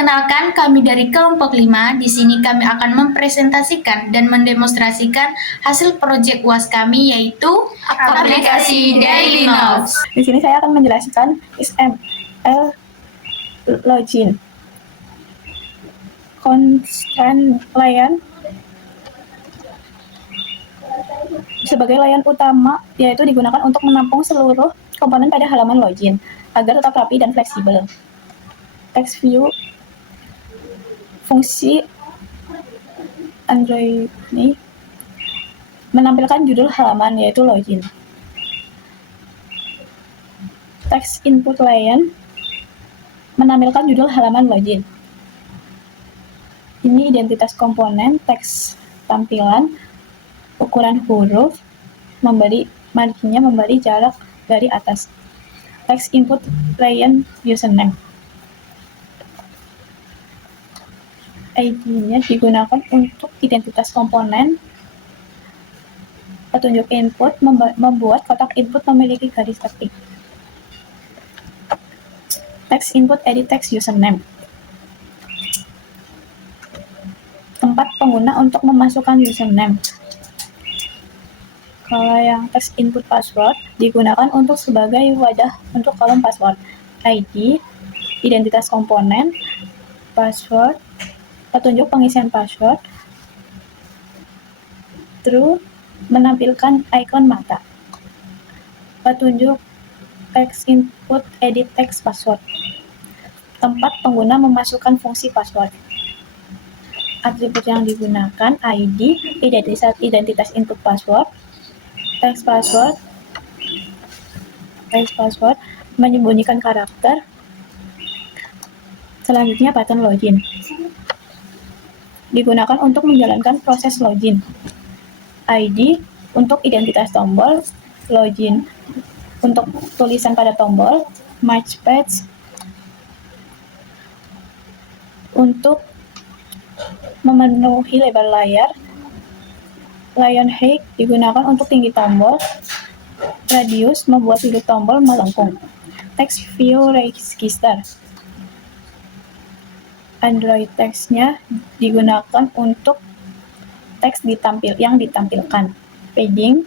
Perkenalkan, kami dari kelompok 5. Di sini kami akan mempresentasikan dan mendemonstrasikan hasil proyek UAS kami, yaitu aplikasi Daily Notes. Di sini saya akan menjelaskan XML login. Constraint layan sebagai layan utama, yaitu digunakan untuk menampung seluruh komponen pada halaman login agar tetap rapi dan fleksibel. Text view fungsi Android ini menampilkan judul halaman, yaitu login. Text input layan menampilkan judul halaman login. Ini identitas komponen, teks tampilan, ukuran huruf, marginnya memberi jarak dari atas. Text input layan username. ID-nya digunakan untuk identitas komponen. Petunjuk input membuat kotak input memiliki garis ketik. Text input edit text username. Tempat pengguna untuk memasukkan username. Kalau yang text input password digunakan untuk sebagai wadah untuk kolom password. ID, identitas komponen, password, petunjuk pengisian password, true, menampilkan icon mata. Petunjuk text input edit text password. Tempat pengguna memasukkan fungsi password. Atribut yang digunakan ID, identitas input password, text password, menyembunyikan karakter. Selanjutnya button login. Digunakan untuk menjalankan proses login. ID untuk identitas tombol, login untuk tulisan pada tombol, match page untuk memenuhi lebar layar, lion height digunakan untuk tinggi tombol, radius membuat sudut tombol melengkung, text view register. Android text-nya digunakan untuk teks yang ditampilkan. Padding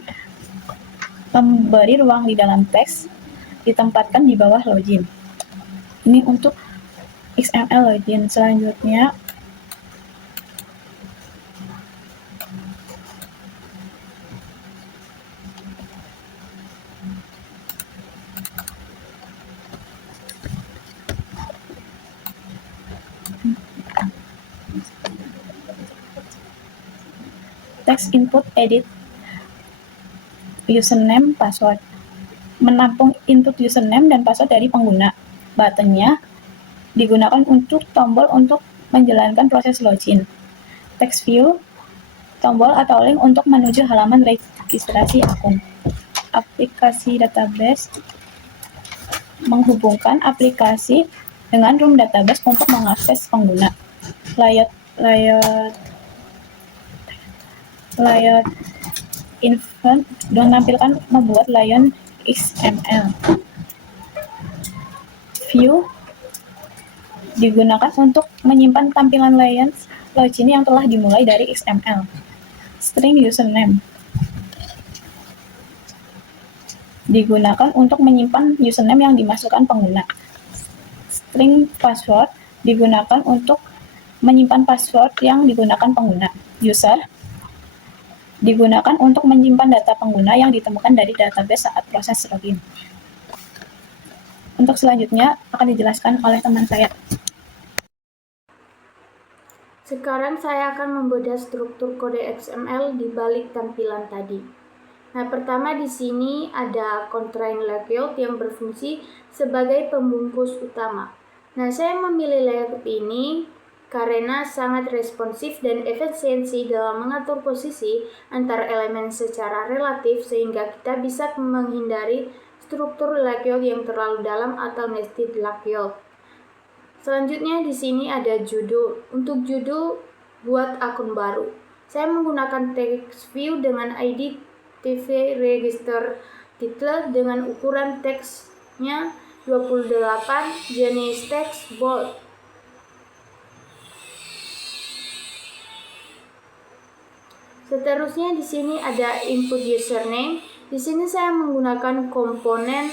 memberi ruang di dalam teks, ditempatkan di bawah login. Ini untuk XML login. Selanjutnya text input edit username password. Menampung input username dan password dari pengguna. Buttonnya digunakan untuk tombol untuk menjalankan proses login. Text view, tombol atau link untuk menuju halaman registrasi akun. Aplikasi database menghubungkan aplikasi dengan room database untuk mengakses pengguna. Layout event menampilkan membuat layan XML. View digunakan untuk menyimpan tampilan layan login yang telah dimulai dari XML. String username digunakan untuk menyimpan username yang dimasukkan pengguna. String password digunakan untuk menyimpan password yang digunakan pengguna. User digunakan untuk menyimpan data pengguna yang ditemukan dari database saat proses login. Untuk selanjutnya akan dijelaskan oleh teman saya. Sekarang saya akan membedah struktur kode XML di balik tampilan tadi. Nah, pertama di sini ada constraint layout yang berfungsi sebagai pembungkus utama. Nah, saya memilih layout ini karena sangat responsif dan efisiensi dalam mengatur posisi antar elemen secara relatif sehingga kita bisa menghindari struktur layout yang terlalu dalam atau nested layout. Selanjutnya di sini ada judul. Untuk judul, buat akun baru. Saya menggunakan text view dengan ID TV register title dengan ukuran teksnya 28, jenis teks bold. Seterusnya di sini ada input username. Di sini saya menggunakan komponen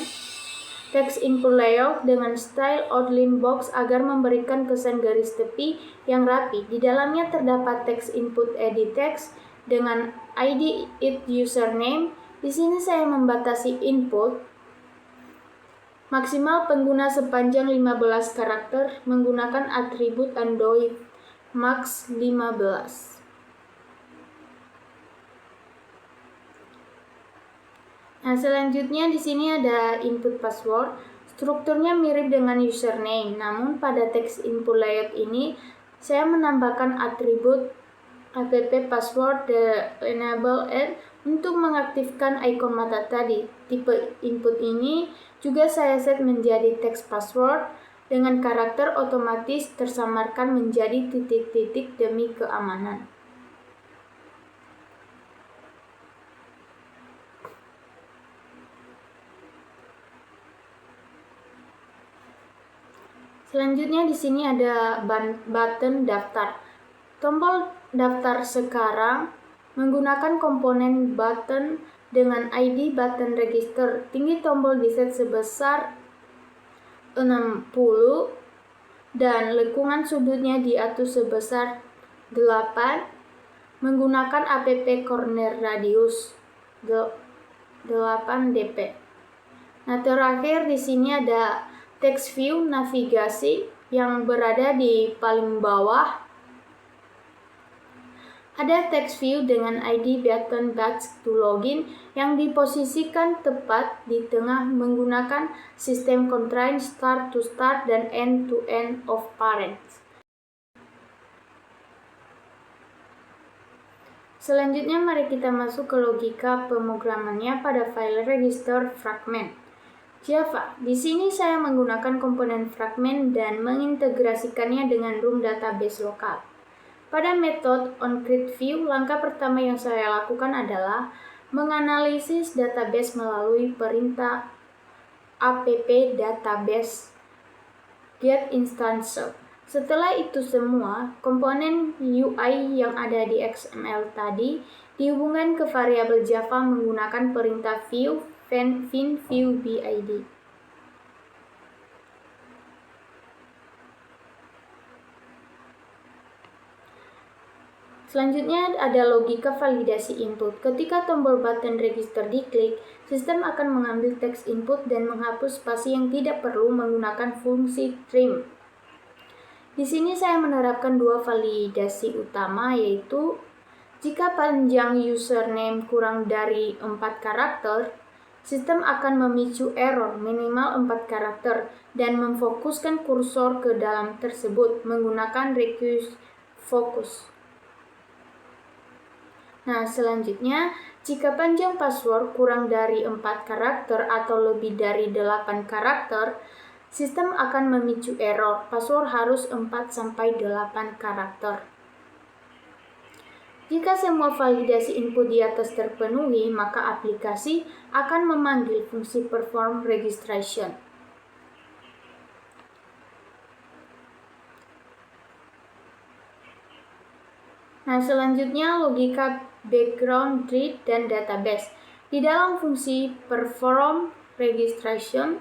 text input layout dengan style outline box agar memberikan kesan garis tepi yang rapi. Di dalamnya terdapat text input edit text dengan ID it username. Di sini saya membatasi input maksimal pengguna sepanjang 15 karakter menggunakan atribut Android max 15. Nah, selanjutnya di sini ada input password. Strukturnya mirip dengan username, namun pada text input layout ini saya menambahkan atribut app password enable add untuk mengaktifkan ikon mata tadi. Tipe input ini juga saya set menjadi text password dengan karakter otomatis tersamarkan menjadi titik-titik demi keamanan. Selanjutnya di sini ada button daftar. Tombol daftar sekarang menggunakan komponen button dengan ID button register. Tinggi tombol diset sebesar 60 dan lengkungan sudutnya diatur sebesar 8 menggunakan app corner radius 8 dp. Nah, terakhir di sini ada text view navigasi yang berada di paling bawah. Ada text view dengan ID button back to login yang diposisikan tepat di tengah menggunakan sistem constraint start to start dan end to end of parents. Selanjutnya mari kita masuk ke logika pemrogramannya pada file register fragment. Java. Di sini saya menggunakan komponen fragment dan mengintegrasikannya dengan room database lokal. Pada metode onCreateView, langkah pertama yang saya lakukan adalah menganalisis database melalui perintah app database get instance. Setelah itu semua, komponen UI yang ada di XML tadi dihubungkan ke variabel Java menggunakan perintah view VinViewBID. Selanjutnya ada logika validasi input. Ketika tombol button register diklik, sistem akan mengambil teks input dan menghapus spasi yang tidak perlu menggunakan fungsi trim. Di sini saya menerapkan dua validasi utama, yaitu jika panjang username kurang dari 4 karakter, sistem akan memicu error minimal 4 karakter dan memfokuskan kursor ke dalam tersebut menggunakan recursive focus. Nah, selanjutnya, jika panjang password kurang dari 4 karakter atau lebih dari 8 karakter, sistem akan memicu error. Password harus 4-8 karakter. Jika semua validasi input di atas terpenuhi, maka aplikasi akan memanggil fungsi perform registration. Nah, selanjutnya logika background read dan database. Di dalam fungsi perform registration,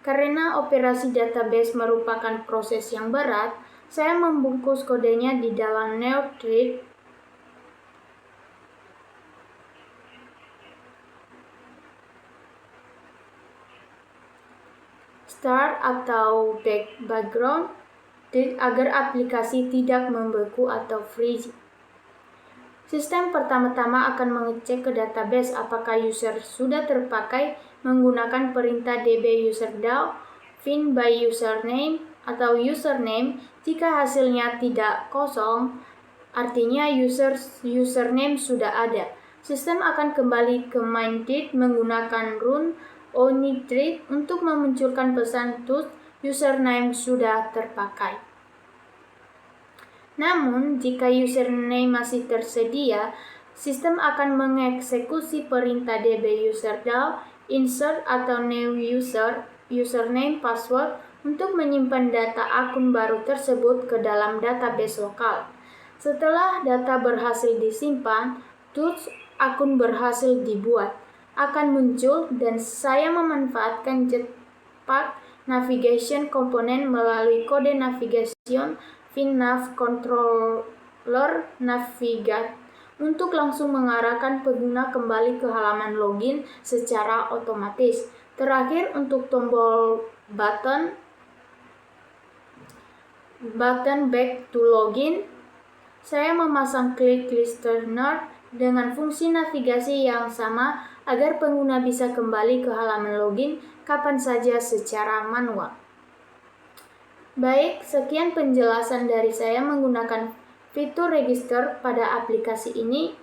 karena operasi database merupakan proses yang berat, saya membungkus kodenya di dalam node read start atau background agar aplikasi tidak membeku atau freeze. Sistem pertama-tama akan mengecek ke database apakah user sudah terpakai menggunakan perintah db_userdao fin by username atau username. Jika hasilnya tidak kosong, artinya username sudah ada. Sistem akan kembali ke main thread menggunakan run only thread untuk memunculkan pesan to username sudah terpakai. Namun, jika username masih tersedia, sistem akan mengeksekusi perintah db_userdao insert atau new username password untuk menyimpan data akun baru tersebut ke dalam database lokal. Setelah data berhasil disimpan, tools akun berhasil dibuat akan muncul dan saya memanfaatkan Jetpack Navigation komponen melalui kode navigation VNav controller Navigat untuk langsung mengarahkan pengguna kembali ke halaman login secara otomatis. Terakhir, untuk tombol button back to login, saya memasang klik listener dengan fungsi navigasi yang sama agar pengguna bisa kembali ke halaman login kapan saja secara manual. Baik, sekian penjelasan dari saya menggunakan fitur register pada aplikasi ini,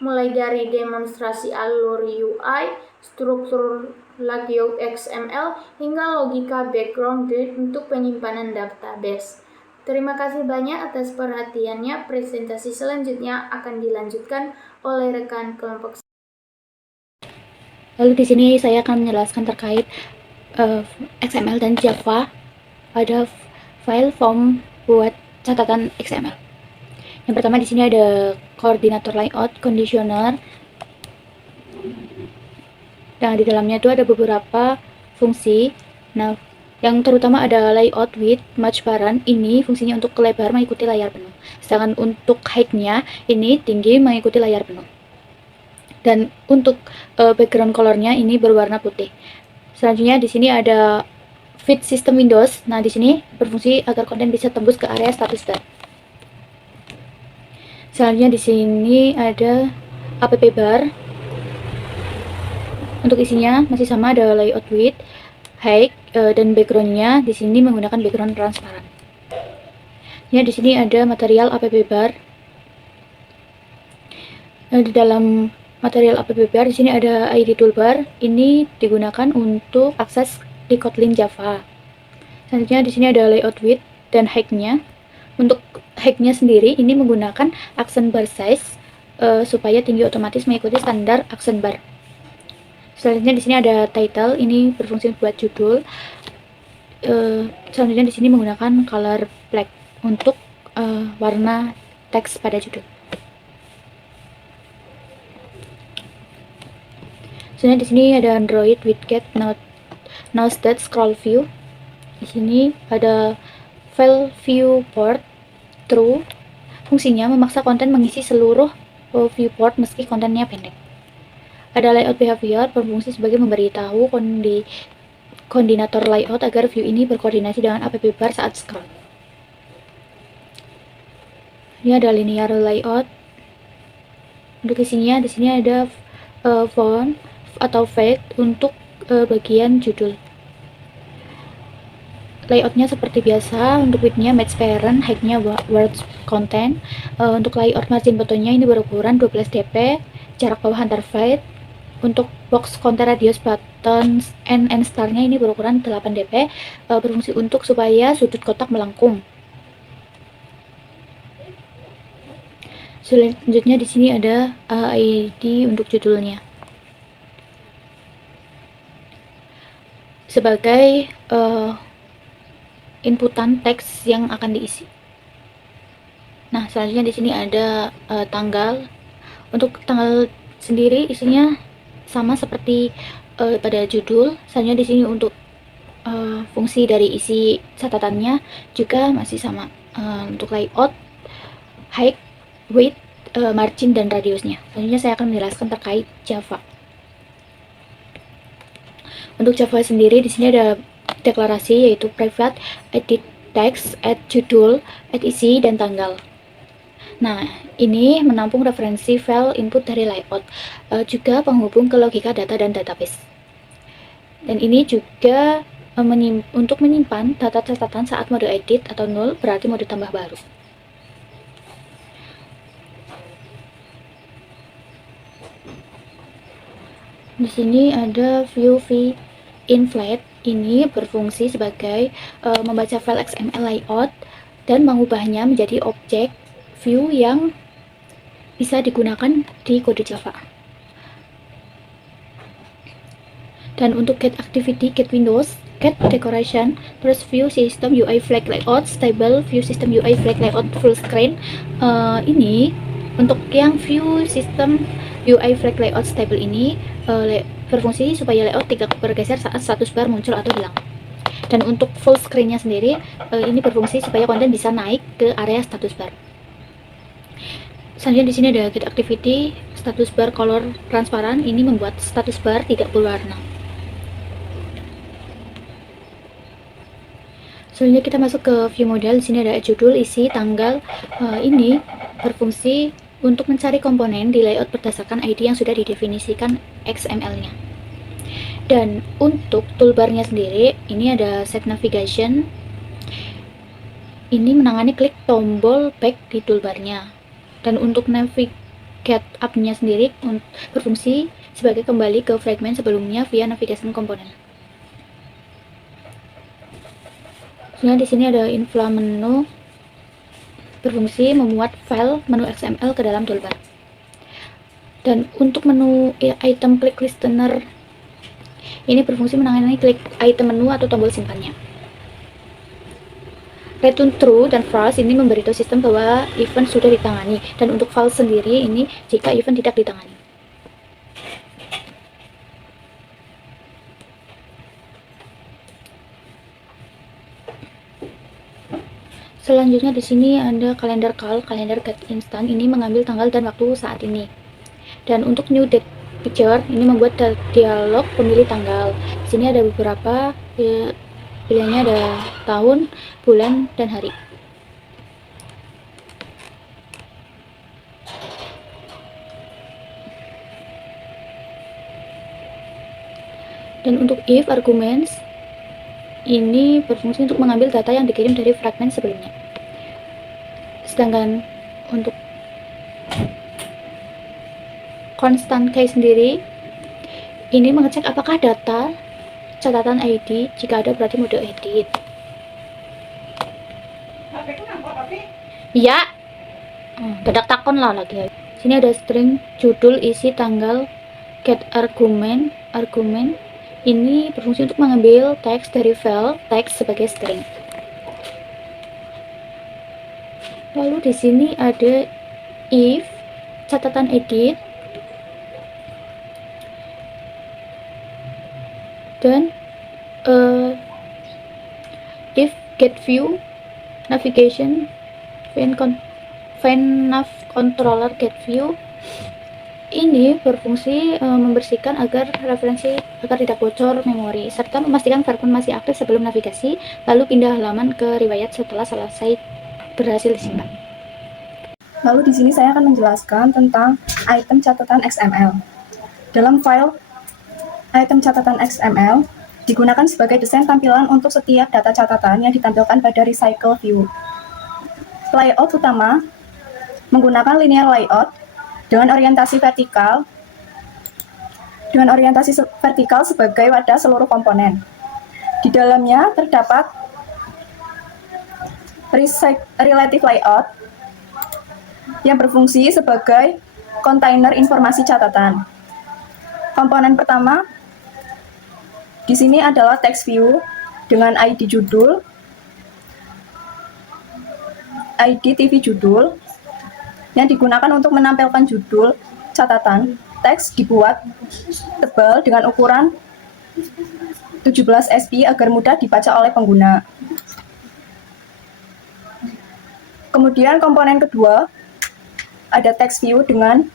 mulai dari demonstrasi alur UI, struktur layout XML, hingga logika background grid untuk penyimpanan database. Terima kasih banyak atas perhatiannya. Presentasi selanjutnya akan dilanjutkan oleh rekan kelompok. Lalu di sini saya akan menjelaskan terkait XML dan Java pada file form buat catatan XML. Yang pertama di sini ada koordinator layout, conditioner. Dan di dalamnya itu ada beberapa fungsi. Nah, yang terutama ada layout width match parent, ini fungsinya untuk lebar mengikuti layar penuh. Sedangkan untuk height-nya ini tinggi mengikuti layar penuh. Dan untuk background color-nya ini berwarna putih. Selanjutnya di sini ada fit system Windows. Nah, di sini berfungsi agar konten bisa tembus ke area status bar. Selanjutnya di sini ada app bar. Untuk isinya masih sama, ada layout width, height, dan backgroundnya di sini menggunakan background transparan. Ya, di sini ada material app bar. Di dalam material app bar di sini ada ID toolbar. Ini digunakan untuk akses di Kotlin Java. Selanjutnya di sini ada layout width dan height-nya. Untuk height-nya sendiri ini menggunakan accent bar size supaya tinggi otomatis mengikuti standar accent bar. Selanjutnya di sini ada title, ini berfungsi buat judul. Selanjutnya di sini menggunakan color black untuk warna teks pada judul. Selanjutnya di sini ada Android widget nested scroll view. Di sini ada file viewport true. Fungsinya memaksa konten mengisi seluruh viewport meski kontennya pendek. Ada layout behavior, berfungsi sebagai memberitahu koordinator layout agar view ini berkoordinasi dengan app bar saat scroll. Ini ada linear layout. Untuk isinya di sini ada font atau font untuk bagian judul. Layoutnya seperti biasa. Untuk width-nya match parent, height-nya words content. Untuk layout margin buttonnya ini berukuran 12 dp, jarak bawah antar file. Untuk box content radius button and star-nya ini berukuran 8 dp, berfungsi untuk supaya sudut kotak melengkung. Selanjutnya di sini ada ID untuk judulnya sebagai inputan teks yang akan diisi. Nah, selanjutnya di sini ada tanggal. Untuk tanggal sendiri isinya sama seperti pada judul. Selanjutnya di sini untuk fungsi dari isi catatannya juga masih sama. Untuk layout, height, width, margin, dan radiusnya. Selanjutnya saya akan menjelaskan terkait Java. Untuk Java sendiri di sini ada deklarasi, yaitu private, edit text, add judul, add isi, dan tanggal. Nah, ini menampung referensi file input dari layout, juga penghubung ke logika data dan database. Dan ini juga untuk menyimpan data catatan saat mode edit atau null, berarti mode tambah baru. Di sini ada view in flat. Ini berfungsi sebagai membaca file XML layout dan mengubahnya menjadi objek view yang bisa digunakan di kode Java. Dan untuk get activity, get windows, get decoration, terus view system UI flag layout, stable, view system UI flag layout full screen, ini Untuk yang view system UI flag layout stable ini berfungsi supaya layout tidak bergeser saat status bar muncul atau hilang. Dan untuk full screen-nya sendiri, ini berfungsi supaya konten bisa naik ke area status bar. Selanjutnya di sini ada get activity, status bar color transparan. Ini membuat status bar tidak berwarna. Selanjutnya kita masuk ke view model. Di sini ada judul, isi, tanggal. Ini berfungsi untuk mencari komponen di layout berdasarkan ID yang sudah didefinisikan XML-nya. Dan untuk toolbar-nya sendiri, ini ada set navigation. Ini menangani klik tombol back di toolbar-nya. Dan untuk navigate up-nya sendiri berfungsi sebagai kembali ke fragment sebelumnya via navigation komponen. Selanjutnya di sini ada info menu, berfungsi memuat file menu XML ke dalam toolbar. Dan untuk menu item click listener, ini berfungsi menangani klik item menu atau tombol simpannya. Return true dan false ini memberitahu sistem bahwa event sudah ditangani, dan untuk false sendiri ini jika event tidak ditangani. Selanjutnya di sini ada kalender call, kalender get instant. Ini mengambil tanggal dan waktu saat ini. Dan untuk new date picture ini membuat dialog pemilih tanggal. Di sini ada beberapa pilihannya, ada tahun, bulan, dan hari. Dan untuk if arguments ini berfungsi untuk mengambil data yang dikirim dari fragmen sebelumnya. Sedangkan untuk constant key sendiri ini mengecek apakah data catatan ID, jika ada berarti mode edit. Ya, dadak takon lah lagi. Sini ada string, judul, isi, tanggal, get argument. Ini berfungsi untuk mengambil teks dari file teks sebagai string. Lalu di sini ada if, catatan edit, dan if get view, navigation, nav controller get view. Ini berfungsi membersihkan agar referensi agar tidak bocor memori, serta memastikan version masih aktif sebelum navigasi, lalu pindah halaman ke riwayat setelah selesai berhasil disimpan. Lalu di sini saya akan menjelaskan tentang item catatan XML. Dalam file item catatan XML digunakan sebagai desain tampilan untuk setiap data catatan yang ditampilkan pada recycle view. Layout utama menggunakan linear layout dengan orientasi vertikal sebagai wadah seluruh komponen. Di dalamnya terdapat relative layout yang berfungsi sebagai kontainer informasi catatan. Komponen pertama di sini adalah text view dengan ID judul, ID TV judul, yang digunakan untuk menampilkan judul catatan. Teks dibuat tebal dengan ukuran 17 sp agar mudah dibaca oleh pengguna. Kemudian komponen kedua ada text view dengan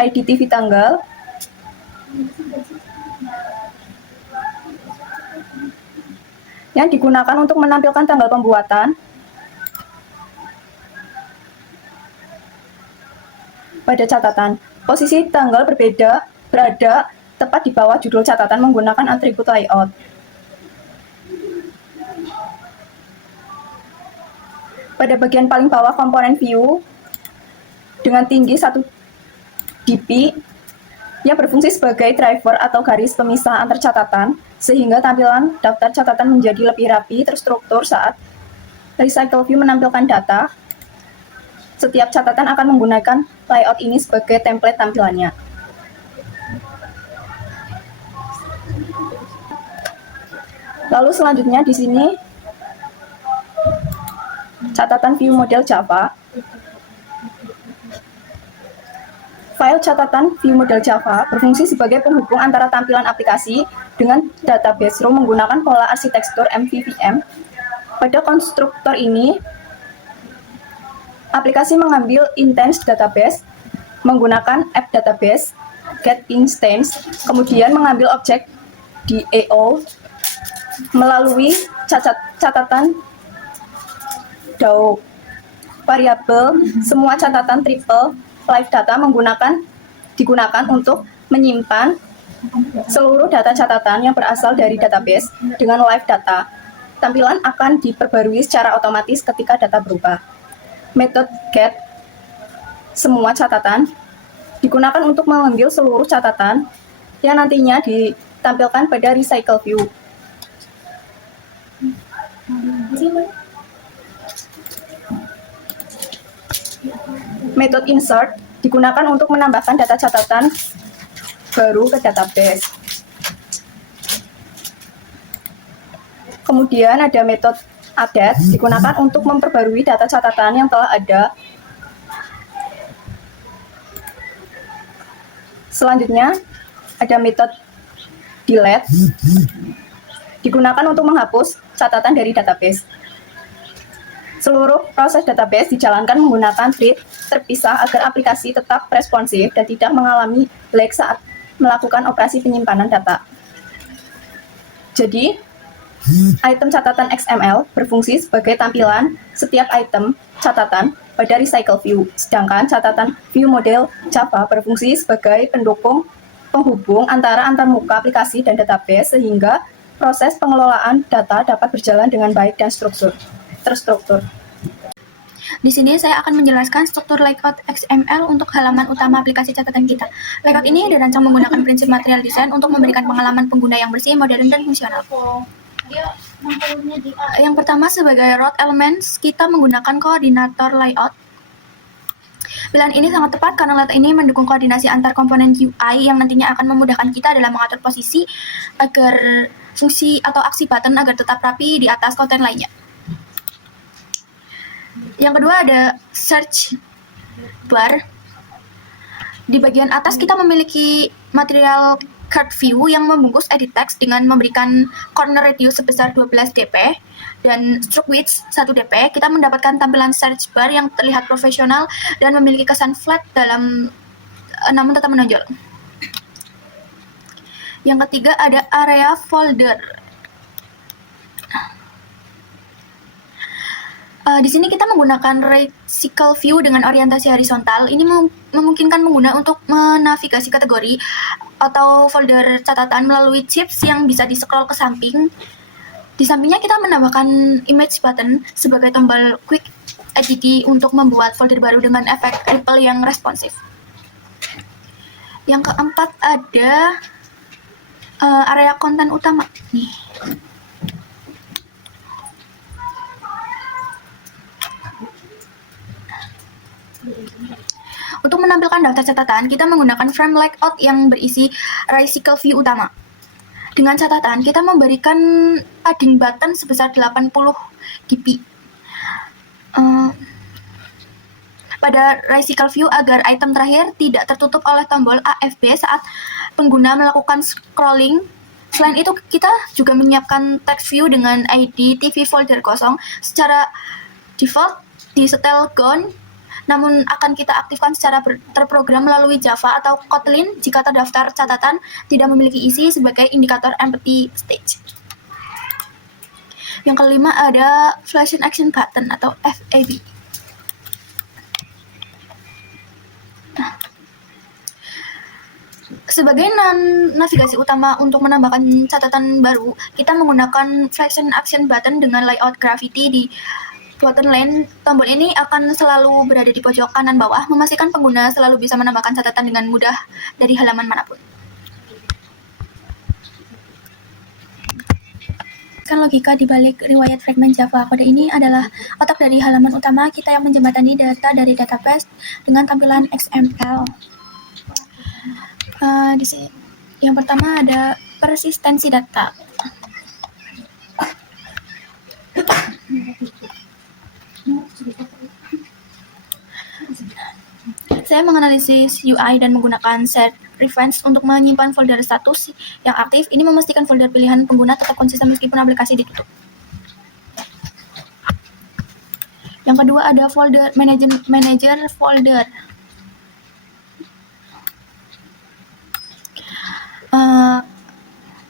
ID TV tanggal, yang digunakan untuk menampilkan tanggal pembuatan pada catatan. Posisi tanggal berada tepat di bawah judul catatan menggunakan atribut layout. Pada bagian paling bawah komponen view dengan tinggi 1 dp yang berfungsi sebagai driver atau garis pemisah antar catatan, sehingga tampilan daftar catatan menjadi lebih rapi, terstruktur saat recycle view menampilkan data. Setiap catatan akan menggunakan layout ini sebagai template tampilannya. Lalu selanjutnya di sini catatan view model Java. File catatan view model Java berfungsi sebagai penghubung antara tampilan aplikasi dengan database row menggunakan pola arsitektur MVVM. Pada konstruktor ini, aplikasi mengambil instance database menggunakan app database get instance, kemudian mengambil objek di AO melalui catatan DAO variabel. Semua catatan triple live data digunakan untuk menyimpan seluruh data catatan yang berasal dari database dengan live data. Tampilan akan diperbarui secara otomatis ketika data berubah. Metode get semua catatan digunakan untuk mengambil seluruh catatan yang nantinya ditampilkan pada recycle view. Metode insert digunakan untuk menambahkan data catatan baru ke database. Kemudian ada metode update digunakan untuk memperbarui data catatan yang telah ada. Selanjutnya ada metode delete digunakan untuk menghapus catatan dari database. Seluruh proses database dijalankan menggunakan thread terpisah agar aplikasi tetap responsif dan tidak mengalami lag saat melakukan operasi penyimpanan data. Jadi, item catatan XML berfungsi sebagai tampilan setiap item catatan pada recycle view, sedangkan catatan view model Java berfungsi sebagai pendukung penghubung antara antarmuka aplikasi dan database sehingga proses pengelolaan data dapat berjalan dengan baik dan terstruktur. Di sini saya akan menjelaskan struktur layout XML untuk halaman utama aplikasi catatan kita. Layout ini dirancang menggunakan prinsip material design untuk memberikan pengalaman pengguna yang bersih, modern, dan fungsional. Yang pertama, sebagai root elements, kita menggunakan koordinator layout. Pilihan ini sangat tepat karena layout ini mendukung koordinasi antar komponen UI yang nantinya akan memudahkan kita dalam mengatur posisi agar fungsi atau aksi button agar tetap rapi di atas konten lainnya. Yang kedua ada search bar. Di bagian atas kita memiliki material card view yang membungkus edit text dengan memberikan corner radius sebesar 12 dp dan stroke width 1 dp. Kita mendapatkan tampilan search bar yang terlihat profesional dan memiliki kesan flat namun tetap menonjol. Yang ketiga ada area folder. Di sini kita menggunakan recycle view dengan orientasi horizontal. Ini memungkinkan pengguna untuk menavigasi kategori atau folder catatan melalui chips yang bisa di-scroll ke samping. Di sampingnya kita menambahkan image button sebagai tombol quick edit untuk membuat folder baru dengan efek ripple yang responsif. Yang keempat ada area konten utama. Nih. Untuk menampilkan daftar catatan, kita menggunakan frame layout yang berisi recycle view utama. Dengan catatan, kita memberikan padding button sebesar 80 dp. Pada recycle view agar item terakhir tidak tertutup oleh tombol AFB saat pengguna melakukan scrolling. Selain itu, kita juga menyiapkan text view dengan ID TV folder kosong secara default di setel gone, namun akan kita aktifkan secara terprogram melalui Java atau Kotlin jika terdaftar catatan tidak memiliki isi sebagai indikator empty stage. Yang kelima ada flashing action button atau FAB. Sebagai navigasi utama untuk menambahkan catatan baru, kita menggunakan flashing action button dengan layout graffiti di button line. Tombol ini akan selalu berada di pojok kanan bawah, memastikan pengguna selalu bisa menambahkan catatan dengan mudah dari halaman manapun. Logika di balik riwayat fragmen Java kode ini adalah otak dari halaman utama kita yang menjembatani data dari database dengan tampilan XML. Di sini, yang pertama ada persistensi data. Saya menganalisis UI dan menggunakan set reference untuk menyimpan folder status yang aktif. Ini memastikan folder pilihan pengguna tetap konsisten meskipun aplikasi ditutup. Yang kedua ada folder manager folder.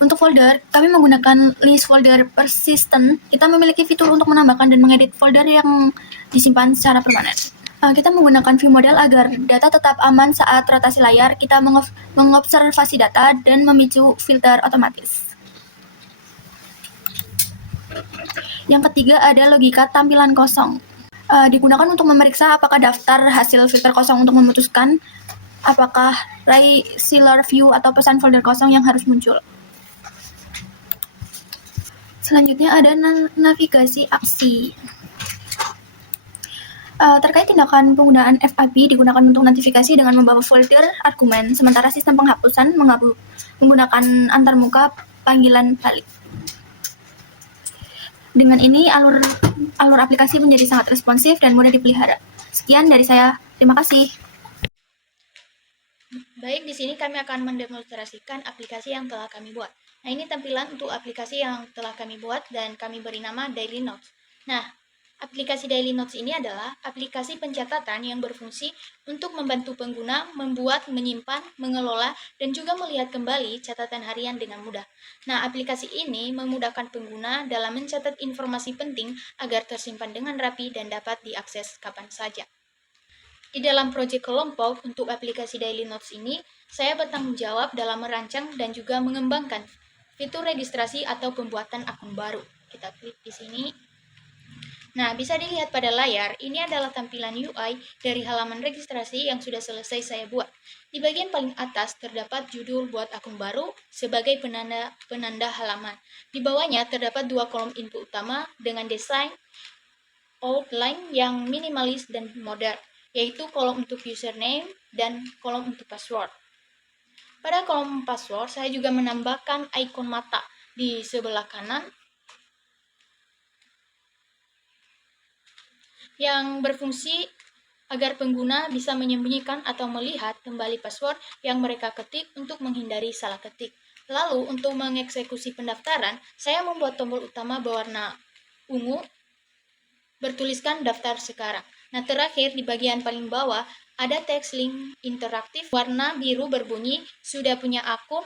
Untuk folder, kami menggunakan list folder persistent. Kita memiliki fitur untuk menambahkan dan mengedit folder yang disimpan secara permanen. Kita menggunakan view model agar data tetap aman saat rotasi layar. Kita mengobservasi data dan memicu filter otomatis. Yang ketiga ada logika tampilan kosong. Digunakan untuk memeriksa apakah daftar hasil filter kosong untuk memutuskan apakah regular view atau pesan folder kosong yang harus muncul. Selanjutnya ada navigasi aksi. Terkait tindakan penggunaan FAB digunakan untuk notifikasi dengan membawa folder argumen, sementara sistem penghapusan menggunakan antarmuka panggilan balik. Dengan ini alur aplikasi menjadi sangat responsif dan mudah dipelihara. Sekian dari saya. Terima kasih. Baik, di sini kami akan mendemonstrasikan aplikasi yang telah kami buat. Nah, ini tampilan untuk aplikasi yang telah kami buat dan kami beri nama Daily Notes. Nah, aplikasi Daily Notes ini adalah aplikasi pencatatan yang berfungsi untuk membantu pengguna membuat, menyimpan, mengelola, dan juga melihat kembali catatan harian dengan mudah. Nah, aplikasi ini memudahkan pengguna dalam mencatat informasi penting agar tersimpan dengan rapi dan dapat diakses kapan saja. Di dalam proyek kelompok untuk aplikasi Daily Notes ini, saya bertanggung jawab dalam merancang dan juga mengembangkan fitur registrasi atau pembuatan akun baru. Kita klik di sini. Nah, bisa dilihat pada layar, ini adalah tampilan UI dari halaman registrasi yang sudah selesai saya buat. Di bagian paling atas terdapat judul buat akun baru sebagai penanda halaman. Di bawahnya terdapat dua kolom input utama dengan desain outline yang minimalis dan modern, yaitu kolom untuk username dan kolom untuk password. Pada kolom password, saya juga menambahkan ikon mata di sebelah kanan yang berfungsi agar pengguna bisa menyembunyikan atau melihat kembali password yang mereka ketik untuk menghindari salah ketik. Lalu, untuk mengeksekusi pendaftaran, saya membuat tombol utama berwarna ungu bertuliskan daftar sekarang. Nah, terakhir di bagian paling bawah ada teks link interaktif warna biru berbunyi sudah punya akun,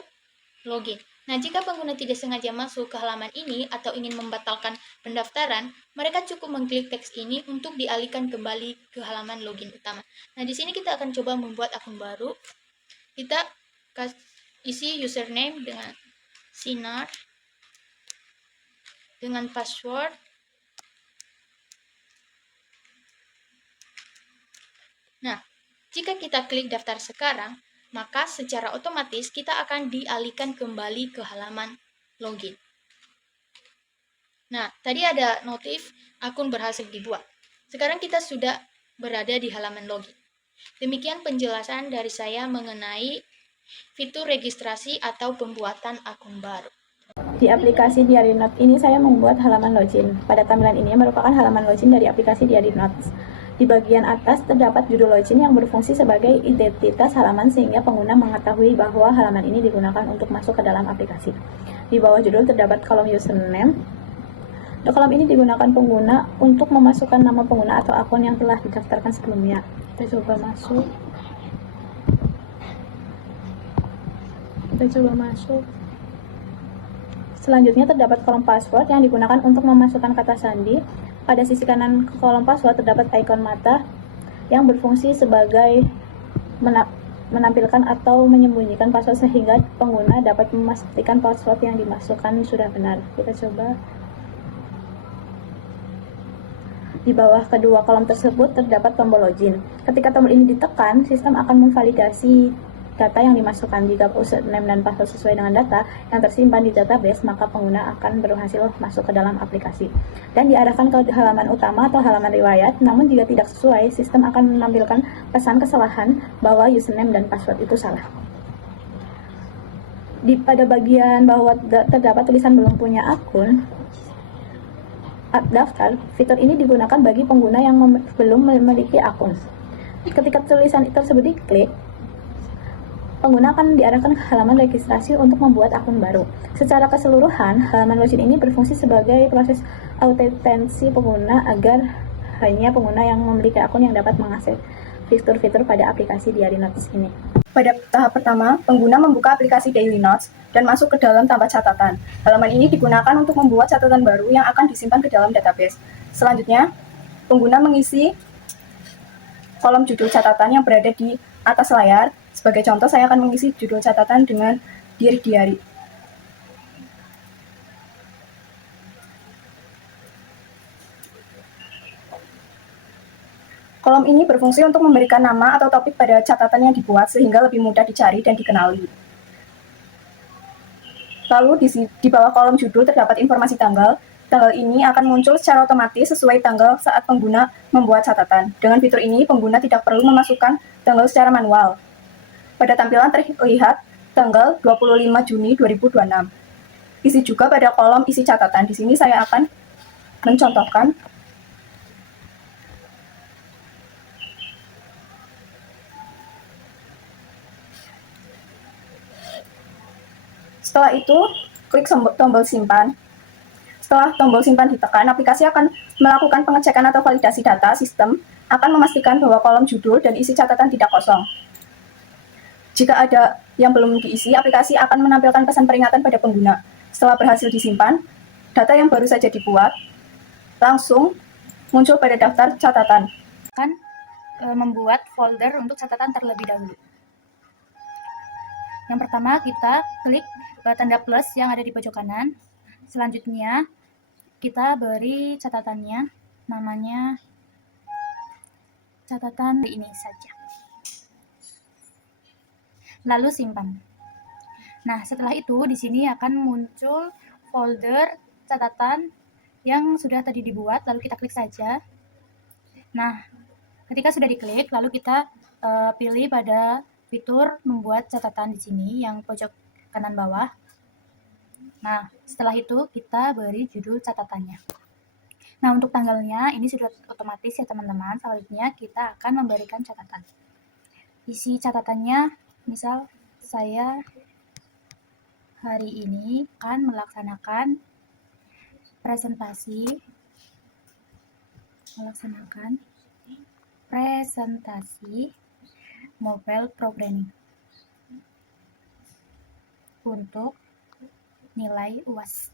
login. Nah, jika pengguna tidak sengaja masuk ke halaman ini atau ingin membatalkan pendaftaran, mereka cukup mengklik teks ini untuk dialihkan kembali ke halaman login utama. Nah, di sini kita akan coba membuat akun baru. Kita isi username dengan Sinar, dengan password Nah, jika kita klik daftar sekarang, maka secara otomatis kita akan dialihkan kembali ke halaman login. Nah, tadi ada notif akun berhasil dibuat. Sekarang kita sudah berada di halaman login. Demikian penjelasan dari saya mengenai fitur registrasi atau pembuatan akun baru. Di aplikasi Diary Notes ini saya membuat halaman login. Pada tampilan ini merupakan halaman login dari aplikasi Diary Notes. Di bagian atas terdapat judul login yang berfungsi sebagai identitas halaman sehingga pengguna mengetahui bahwa halaman ini digunakan untuk masuk ke dalam aplikasi. Di bawah judul terdapat kolom username. Kolom ini digunakan pengguna untuk memasukkan nama pengguna atau akun yang telah didaftarkan sebelumnya. Kita coba masuk. Selanjutnya terdapat kolom password yang digunakan untuk memasukkan kata sandi. Pada sisi kanan kolom password terdapat ikon mata yang berfungsi sebagai menampilkan atau menyembunyikan password sehingga pengguna dapat memastikan password yang dimasukkan sudah benar. Kita coba. Di bawah kedua kolom tersebut terdapat tombol login. Ketika tombol ini ditekan, sistem akan memvalidasi data yang dimasukkan. Jika username dan password sesuai dengan data yang tersimpan di database, maka pengguna akan berhasil masuk ke dalam aplikasi dan diarahkan ke halaman utama atau halaman riwayat. Namun jika tidak sesuai, sistem akan menampilkan pesan kesalahan bahwa username dan password itu salah. Pada bagian bawah terdapat tulisan belum punya akun daftar. Fitur ini digunakan bagi pengguna yang belum memiliki akun. Ketika tulisan tersebut diklik, pengguna akan diarahkan ke halaman registrasi untuk membuat akun baru. Secara keseluruhan, halaman login ini berfungsi sebagai proses autentikasi pengguna agar hanya pengguna yang memiliki akun yang dapat mengakses fitur-fitur pada aplikasi Diary Notes ini. Pada tahap pertama, pengguna membuka aplikasi Daily Notes dan masuk ke dalam tambah catatan. Halaman ini digunakan untuk membuat catatan baru yang akan disimpan ke dalam database. Selanjutnya, pengguna mengisi kolom judul catatan yang berada di atas layar. Sebagai contoh, saya akan mengisi judul catatan dengan Dear Diary. Kolom ini berfungsi untuk memberikan nama atau topik pada catatan yang dibuat sehingga lebih mudah dicari dan dikenali. Lalu di bawah kolom judul terdapat informasi tanggal. Tanggal ini akan muncul secara otomatis sesuai tanggal saat pengguna membuat catatan. Dengan fitur ini, pengguna tidak perlu memasukkan tanggal secara manual. Pada tampilan terlihat tanggal 25 Juni 2026. Isi juga pada kolom isi catatan. Di sini saya akan mencontohkan. Setelah itu, klik tombol simpan. Setelah tombol simpan ditekan, aplikasi akan melakukan pengecekan atau validasi data sistem, akan memastikan bahwa kolom judul dan isi catatan tidak kosong. Jika ada yang belum diisi, aplikasi akan menampilkan pesan peringatan pada pengguna. Setelah berhasil disimpan, data yang baru saja dibuat langsung muncul pada daftar catatan. Akan membuat folder untuk catatan terlebih dahulu. Yang pertama, kita klik tanda plus yang ada di pojok kanan. Selanjutnya, kita beri catatannya, namanya catatan ini saja. Lalu simpan. Nah, setelah itu di sini akan muncul folder catatan yang sudah tadi dibuat, lalu kita klik saja. Nah, ketika sudah diklik, lalu kita pilih pada fitur membuat catatan di sini yang pojok kanan bawah. Nah, setelah itu kita beri judul catatannya. Nah, untuk tanggalnya ini sudah otomatis ya teman-teman. Selanjutnya kita akan memberikan catatan. Isi catatannya, misal saya hari ini akan melaksanakan presentasi mobile programming untuk nilai UAS.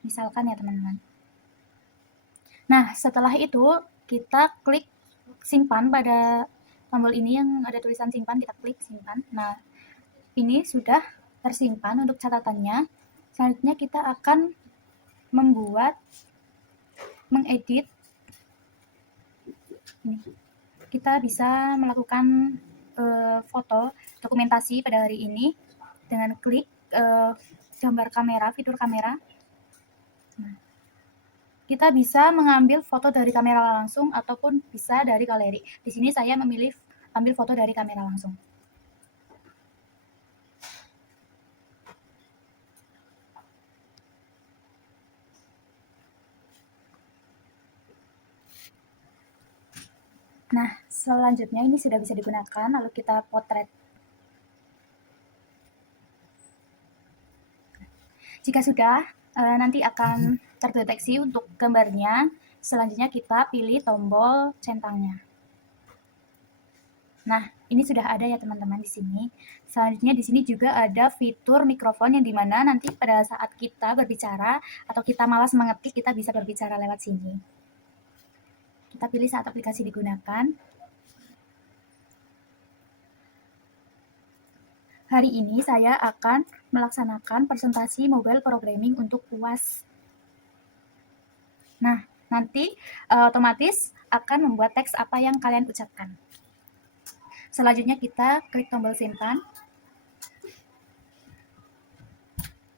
Misalkan ya teman-teman. Nah, setelah itu kita klik simpan pada tombol ini yang ada tulisan simpan, kita klik simpan. Nah, ini sudah tersimpan untuk catatannya. Selanjutnya kita akan mengedit. Ini. Kita bisa melakukan foto dokumentasi pada hari ini dengan klik gambar kamera, fitur kamera. Nah, kita bisa mengambil foto dari kamera langsung ataupun bisa dari galeri. Di sini saya memilih ambil foto dari kamera langsung. Nah, selanjutnya ini sudah bisa digunakan, lalu kita potret. Jika sudah, nanti akan terdeteksi untuk gambarnya. Selanjutnya kita pilih tombol centangnya. Nah, ini sudah ada ya teman-teman di sini. Selanjutnya di sini juga ada fitur mikrofon yang dimana nanti pada saat kita berbicara atau kita malas mengetik, kita bisa berbicara lewat sini. Kita pilih saat aplikasi digunakan. Hari ini saya akan melaksanakan presentasi mobile programming untuk UAS. Nah, nanti otomatis akan membuat teks apa yang kalian ucapkan. Selanjutnya kita klik tombol simpan.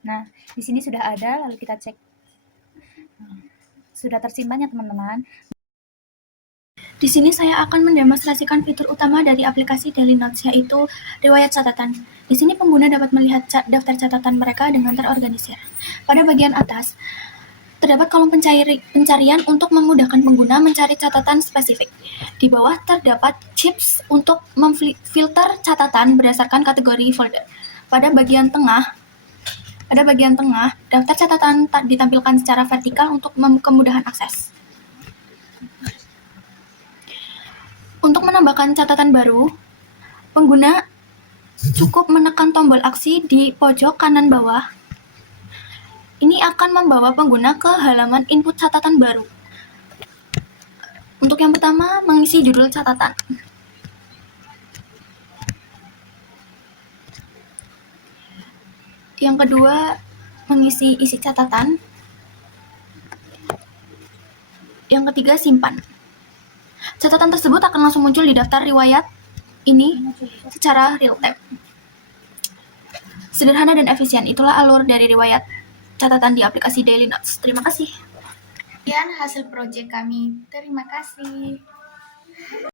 Nah, di sini sudah ada, lalu kita cek. Sudah tersimpan ya teman-teman. Di sini saya akan mendemonstrasikan fitur utama dari aplikasi Daily Notes, yaitu riwayat catatan. Di sini pengguna dapat melihat daftar catatan mereka dengan terorganisir. Pada bagian atas, Terdapat kolom pencarian untuk memudahkan pengguna mencari catatan spesifik. Di bawah terdapat chips untuk memfilter catatan berdasarkan kategori folder. Pada bagian tengah, daftar catatan ditampilkan secara vertikal untuk kemudahan akses. Untuk menambahkan catatan baru, pengguna cukup menekan tombol aksi di pojok kanan bawah. Ini akan membawa pengguna ke halaman input catatan baru. Untuk yang pertama, mengisi judul catatan. Yang kedua, mengisi isi catatan. Yang ketiga, simpan. Catatan tersebut akan langsung muncul di daftar riwayat ini secara real time. Sederhana dan efisien, itulah alur dari riwayat catatan di aplikasi Daily Notes. Terima kasih. Sekian hasil proyek kami. Terima kasih.